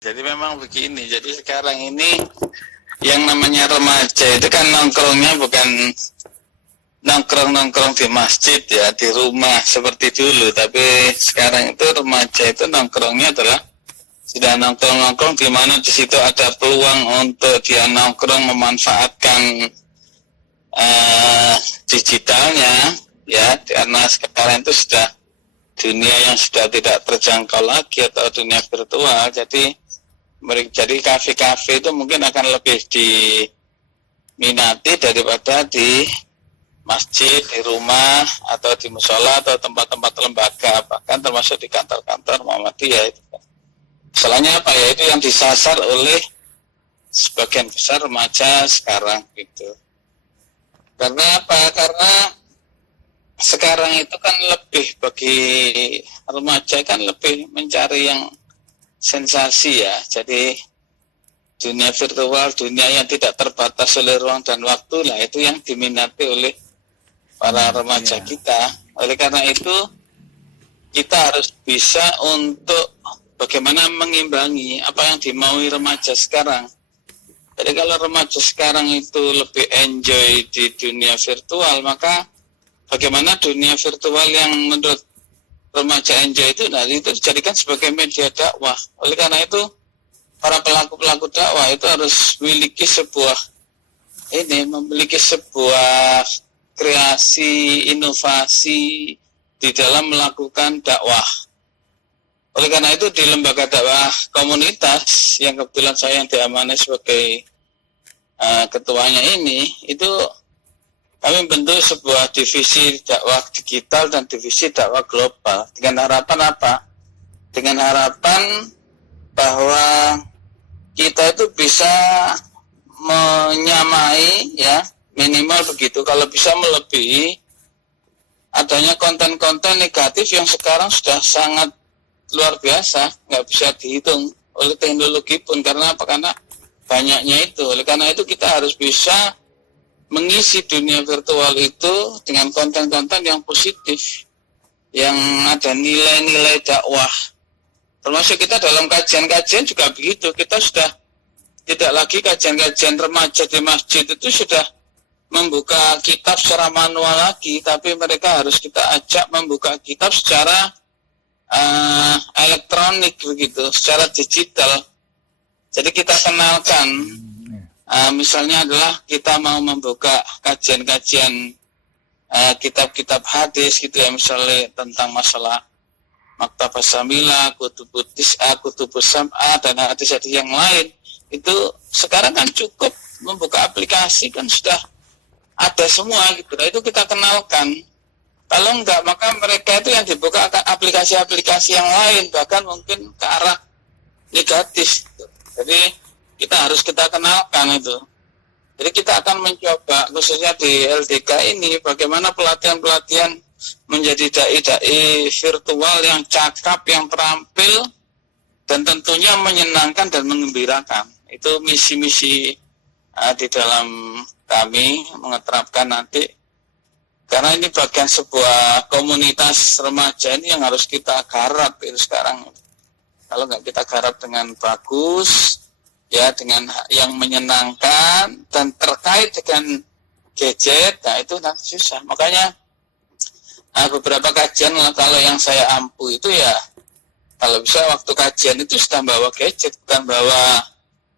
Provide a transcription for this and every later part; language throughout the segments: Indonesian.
Jadi memang begini, jadi sekarang ini yang namanya remaja itu kan nongkrongnya bukan nongkrong-nongkrong di masjid ya, di rumah seperti dulu, tapi sekarang itu remaja itu nongkrongnya adalah sudah nongkrong-nongkrong di mana di situ ada peluang untuk dia nongkrong memanfaatkan digitalnya ya, karena sekarang itu sudah dunia yang sudah tidak terjangkau lagi atau dunia virtual, jadi kafe-kafe itu mungkin akan lebih diminati daripada di masjid, di rumah, atau di musola, atau tempat-tempat lembaga, bahkan termasuk di kantor-kantor Muhammadiyah itu. Masalahnya apa ya, itu yang disasar oleh sebagian besar remaja sekarang gitu. Karena apa? Karena sekarang itu kan lebih bagi remaja kan lebih mencari yang sensasi ya, jadi dunia virtual, dunia yang tidak terbatas oleh ruang dan waktu lah, itu yang diminati oleh para remaja kita. Oleh karena itu kita harus bisa untuk bagaimana mengimbangi apa yang dimaui remaja sekarang. Jadi kalau remaja sekarang itu lebih enjoy di dunia virtual, maka bagaimana dunia virtual yang menurut remaja enjoy itu, nah itu dijadikan sebagai media dakwah. Oleh karena itu para pelaku-pelaku dakwah itu harus memiliki sebuah kreasi, inovasi di dalam melakukan dakwah. Oleh karena itu di lembaga dakwah komunitas yang kebetulan saya yang diamanai sebagai ketuanya ini, itu kami bentuk sebuah divisi dakwah digital dan divisi dakwah global. Dengan harapan apa? Dengan harapan bahwa kita itu bisa menyamai ya, minimal begitu, kalau bisa melebihi adanya konten-konten negatif yang sekarang sudah sangat luar biasa, nggak bisa dihitung oleh teknologi pun. Karena apa? Karena banyaknya itu. Oleh karena itu kita harus bisa mengisi dunia virtual itu dengan konten-konten yang positif, yang ada nilai-nilai dakwah. Termasuk kita dalam kajian-kajian juga begitu. Kita sudah tidak lagi kajian-kajian remaja di masjid itu sudah membuka kitab secara manual lagi, tapi mereka harus kita ajak membuka kitab secara elektronik begitu, secara digital. Jadi kita kenalkan. Misalnya adalah kita mau membuka kajian-kajian kitab-kitab hadis gitu ya, misalnya tentang masalah Maktabah Samila, Kutubus Tis'a, Kutubus Sam'a, dan hadis-hadis yang lain. Itu sekarang kan cukup membuka aplikasi, kan sudah ada semua gitu. Nah, itu kita kenalkan. Kalau enggak, maka mereka itu yang dibuka aplikasi-aplikasi yang lain, bahkan mungkin ke arah negatif gitu. Jadi kita kenalkan itu. Jadi kita akan mencoba khususnya di LDK ini bagaimana pelatihan-pelatihan menjadi dai-dai virtual yang cakap, yang terampil, dan tentunya menyenangkan dan mengembirakan. Itu misi-misi di dalam kami mengeterapkan nanti. Karena ini bagian sebuah komunitas remaja ini yang harus kita garap itu sekarang. Kalau nggak kita garap dengan bagus, ya dengan yang menyenangkan dan terkait dengan gadget, nah itu nanti susah. Makanya beberapa kajian kalau yang saya ampu itu ya, kalau bisa waktu kajian itu sudah bawa gadget, bukan bawa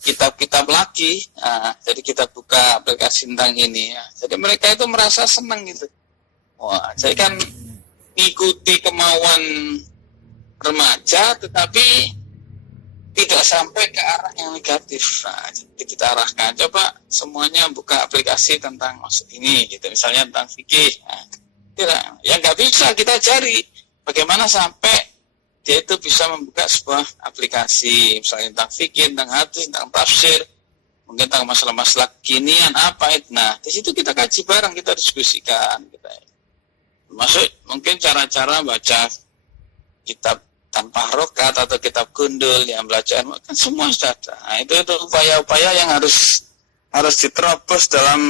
kitab-kitab lagi. Nah, jadi kita buka aplikasi tentang ini ya. Jadi mereka itu merasa senang gitu. Wah, saya kan ikuti kemauan remaja, tetapi tidak sampai ke arah yang negatif. Nah, jadi kita arahkan, coba semuanya buka aplikasi tentang maksud ini, gitu. Misalnya tentang fikih. Nah, tidak, ya nggak bisa kita cari bagaimana sampai dia itu bisa membuka sebuah aplikasi, misalnya tentang fikih, tentang hadis, tentang tafsir, mungkin tentang masalah-masalah kekinian apa itu. Nah, di situ kita kaji bareng, kita diskusikan, kita termasuk mungkin cara-cara baca kitab tanpa harokat atau kitab gundul yang belajar, kan semua sudah ada. Nah, itu upaya-upaya yang harus diterobos dalam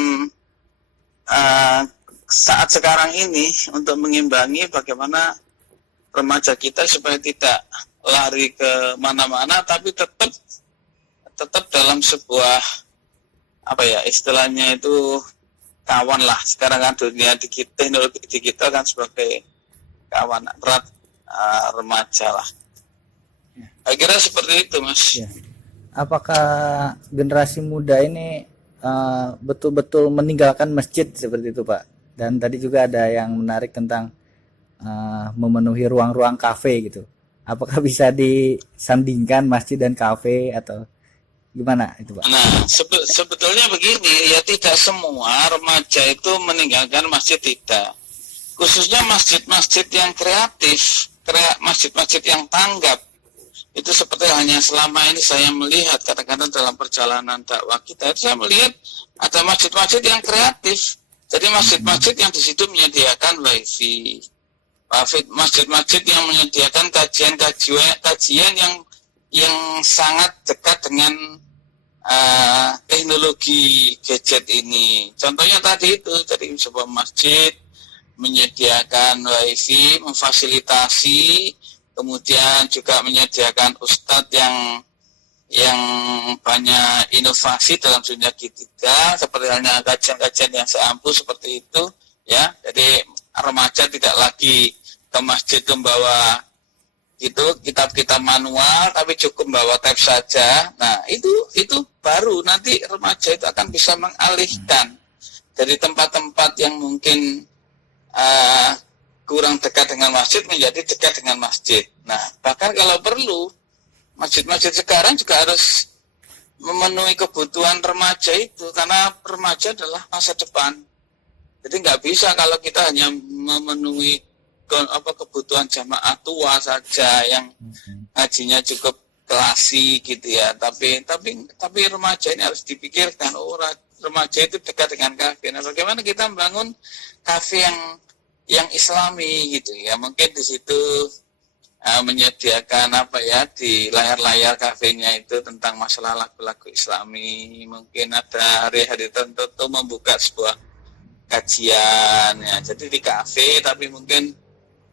saat sekarang ini untuk mengimbangi bagaimana remaja kita supaya tidak lari ke mana-mana, tapi tetap dalam sebuah apa ya istilahnya itu kawan lah. Sekarang kan dunia teknologi digital kan sebagai kawan erat remaja lah. Saya kira seperti itu, Mas. Ya. Apakah generasi muda ini betul-betul meninggalkan masjid seperti itu, Pak? Dan tadi juga ada yang menarik tentang memenuhi ruang-ruang kafe gitu. Apakah bisa disandingkan masjid dan kafe atau gimana itu, Pak? Nah, sebetulnya begini, ya tidak semua remaja itu meninggalkan masjid, tidak. Khususnya masjid-masjid yang kreatif, masjid-masjid yang tanggap. Itu seperti hanya selama ini saya melihat kadang-kadang dalam perjalanan dakwah kita itu saya melihat ada masjid-masjid yang kreatif. Jadi masjid-masjid yang di situ menyediakan wifi, masjid-masjid yang menyediakan kajian yang sangat dekat dengan teknologi gadget ini. Contohnya tadi itu, jadi sebuah masjid menyediakan wifi, memfasilitasi, kemudian juga menyediakan ustadz yang banyak inovasi dalam dunia digital, seperti halnya kajian-kajian yang seampuh seperti itu, ya. Jadi remaja tidak lagi ke masjid membawa itu kitab-kitab manual, tapi cukup bawa tab saja. Nah, itu baru nanti remaja itu akan bisa mengalihkan dari tempat-tempat yang mungkin kurang dekat dengan masjid menjadi dekat dengan masjid. Nah, bahkan kalau perlu, masjid-masjid sekarang juga harus memenuhi kebutuhan remaja itu, karena remaja adalah masa depan. Jadi nggak bisa kalau kita hanya memenuhi kebutuhan jamaah tua saja yang ngajinya cukup klasik gitu ya. Tapi remaja ini harus dipikirkan. Oh, remaja itu dekat dengan kafe. Nah, bagaimana kita membangun kafe yang islami gitu ya, mungkin di situ menyediakan di layar-layar kafenya itu tentang masalah lagu-lagu islami, mungkin ada hari-hari tertentu membuka sebuah kajian ya, jadi di kafe tapi mungkin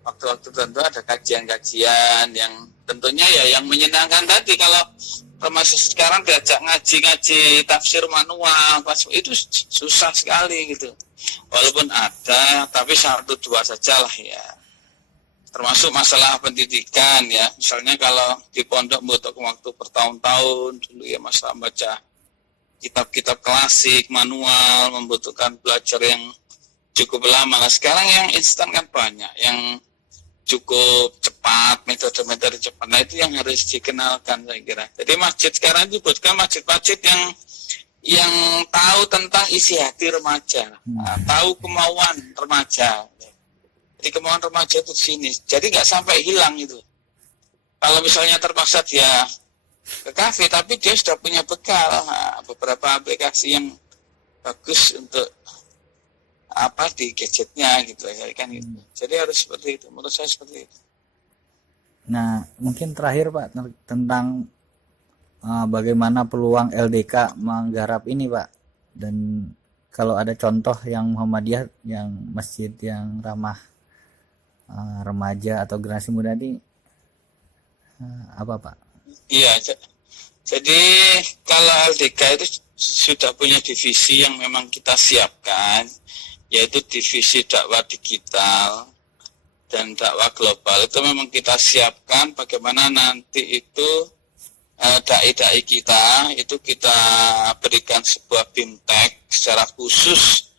waktu-waktu tertentu ada kajian-kajian yang tentunya ya yang menyenangkan tadi. Kalau remaja sekarang diajak ngaji tafsir manual itu susah sekali gitu. Walaupun ada, tapi 1-2 sajalah ya. Termasuk masalah pendidikan ya. Misalnya kalau di pondok membutuhkan waktu bertahun-tahun dulu ya, masalah baca kitab-kitab klasik, manual, membutuhkan belajar yang cukup lama. Nah, sekarang yang instan kan banyak, yang cukup cepat, metode-metode cepat. Nah, itu yang harus dikenalkan saya kira. Jadi masjid sekarang itu bukan masjid-masjid yang tahu tentang isi hati remaja, tahu kemauan remaja. Jadi kemauan remaja itu di sini. Jadi nggak sampai hilang itu. Kalau misalnya terpaksa dia ke kafe, tapi dia sudah punya bekal, beberapa aplikasi yang bagus untuk di gadgetnya gitu ya kan gitu. Jadi harus seperti itu. Menurut saya seperti itu. Nah, mungkin terakhir Pak tentang bagaimana peluang LDK menggarap ini, Pak, dan kalau ada contoh yang Muhammadiyah yang masjid yang ramah remaja atau generasi muda ini apa, Pak? Iya, jadi kalau LDK itu sudah punya divisi yang memang kita siapkan, yaitu divisi dakwah digital dan dakwah global. Itu memang kita siapkan bagaimana nanti itu dai-dai kita itu kita berikan sebuah bimtek secara khusus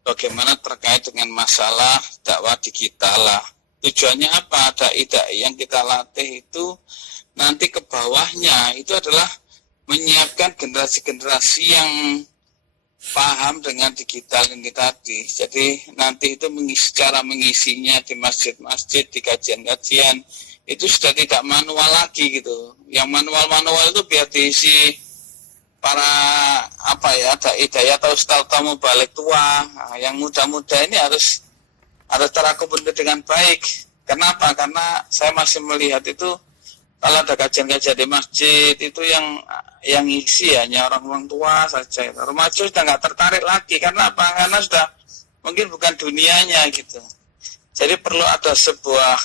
bagaimana terkait dengan masalah dakwah digital lah. Tujuannya apa? Dai-dai yang kita latih itu nanti ke bawahnya itu adalah menyiapkan generasi-generasi yang paham dengan digital ini tadi. Jadi nanti itu cara mengisinya di masjid-masjid, di kajian-kajian itu sudah tidak manual lagi gitu. Yang manual-manual itu biar diisi para dai-dai atau ustaz tamu balik tua. Nah, yang muda-muda ini harus terakomodir dengan baik. Kenapa? Karena saya masih melihat itu kalau ada kajian-kajian di masjid itu yang isi hanya orang-orang tua saja. Remaja sudah nggak tertarik lagi. Karena apa? Karena sudah mungkin bukan dunianya gitu. Jadi perlu ada sebuah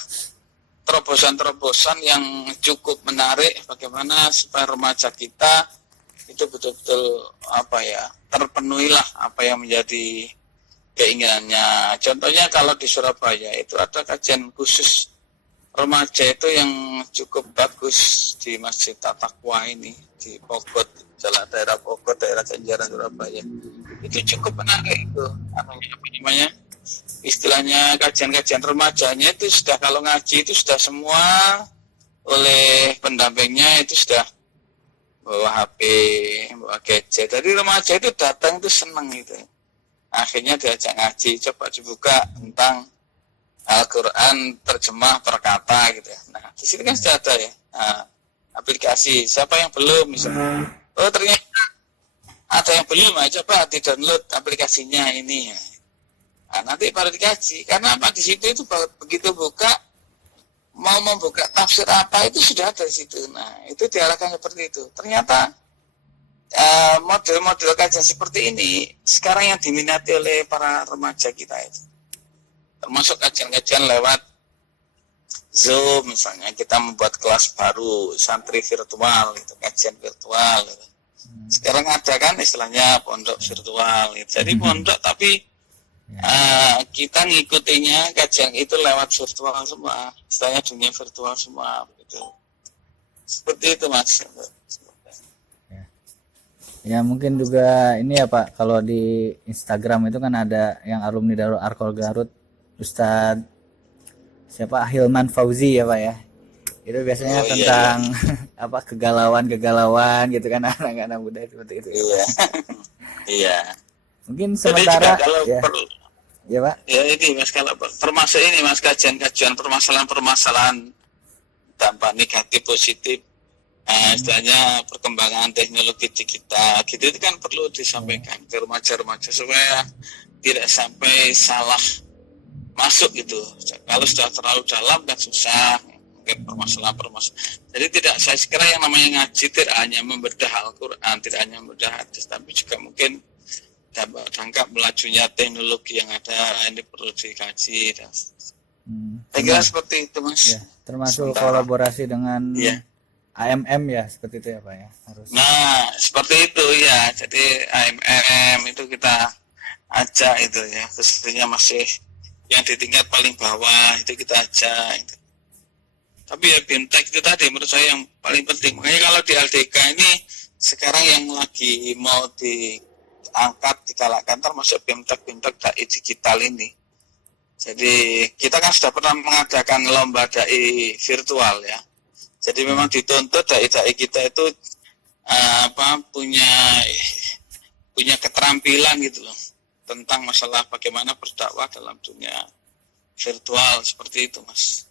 terobosan-terobosan yang cukup menarik bagaimana supaya remaja kita itu betul-betul terpenuhilah apa yang menjadi keinginannya. Contohnya kalau di Surabaya itu ada kajian khusus remaja itu yang cukup bagus di Masjid At-Taqwa ini di Pogot, jalan daerah Pogot, daerah Kenjeran Surabaya. Itu cukup menarik itu, istilahnya kajian-kajian remajanya itu sudah, kalau ngaji itu sudah semua oleh pendampingnya itu sudah bawa HP, bawa gadget. Jadi remaja itu datang itu seneng gitu. Akhirnya diajak ngaji, coba dibuka tentang Al-Quran terjemah per kata gitu. Nah, di sini kan sudah ada ya aplikasi. Siapa yang belum misalnya? Oh ternyata ada yang belum, coba di download aplikasinya ini. Nah, nanti baru dikaji. Karena apa, di situ itu begitu buka, mau membuka tafsir apa itu sudah ada di situ. Nah, itu diarahkan seperti itu. Ternyata model-model kajian seperti ini sekarang yang diminati oleh para remaja kita itu. Termasuk kajian-kajian lewat Zoom misalnya, kita membuat kelas baru santri virtual gitu, kajian virtual gitu. Sekarang ada kan istilahnya pondok virtual gitu. Jadi pondok tapi kita ngikutinya kajian itu lewat virtual semua, istilahnya dunia virtual semua gitu. Seperti itu Mas. Ya mungkin juga ini ya Pak, kalau di Instagram itu kan ada yang alumni Darul Arqam Garut, Ustadz siapa, Hilman Fauzi ya Pak ya. Itu biasanya tentang kegalauan gitu kan anak-anak muda seperti itu. Iya. Iya. Mungkin sementara ya Pak. Ya ini Mas, kalau termasuk ini Mas, kajian-kajian permasalahan-permasalahan dampak negatif positif, istilahnya perkembangan teknologi digital gitu, itu kan perlu disampaikan ke remaja-remaja supaya tidak sampai salah masuk gitu. Kalau sudah terlalu dalam kan susah, mungkin permasalahan. Jadi saya kira yang namanya ngaji tidak hanya membedah Al-Quran, tidak hanya membedah hadis, tapi juga mungkin tangkap melajunya teknologi yang ada, ini perlu dikaji. Saya kira seperti itu Mas. Ya, termasuk kolaborasi dengan AMM ya, seperti itu ya Pak ya, harus. Nah seperti itu ya, jadi AMM itu kita ajak itu ya, khususnya masih yang di tingkat paling bawah itu kita ajak itu. Tapi ya BIMTEK itu tadi menurut saya yang paling penting. Makanya kalau di LDK ini sekarang yang lagi mau diangkat, digalakkan termasuk BIMTEK dai digital ini. Jadi kita kan sudah pernah mengadakan lomba dai virtual ya. Jadi memang dituntut dai kita itu punya keterampilan gitu loh tentang masalah bagaimana berdakwah dalam dunia virtual seperti itu Mas.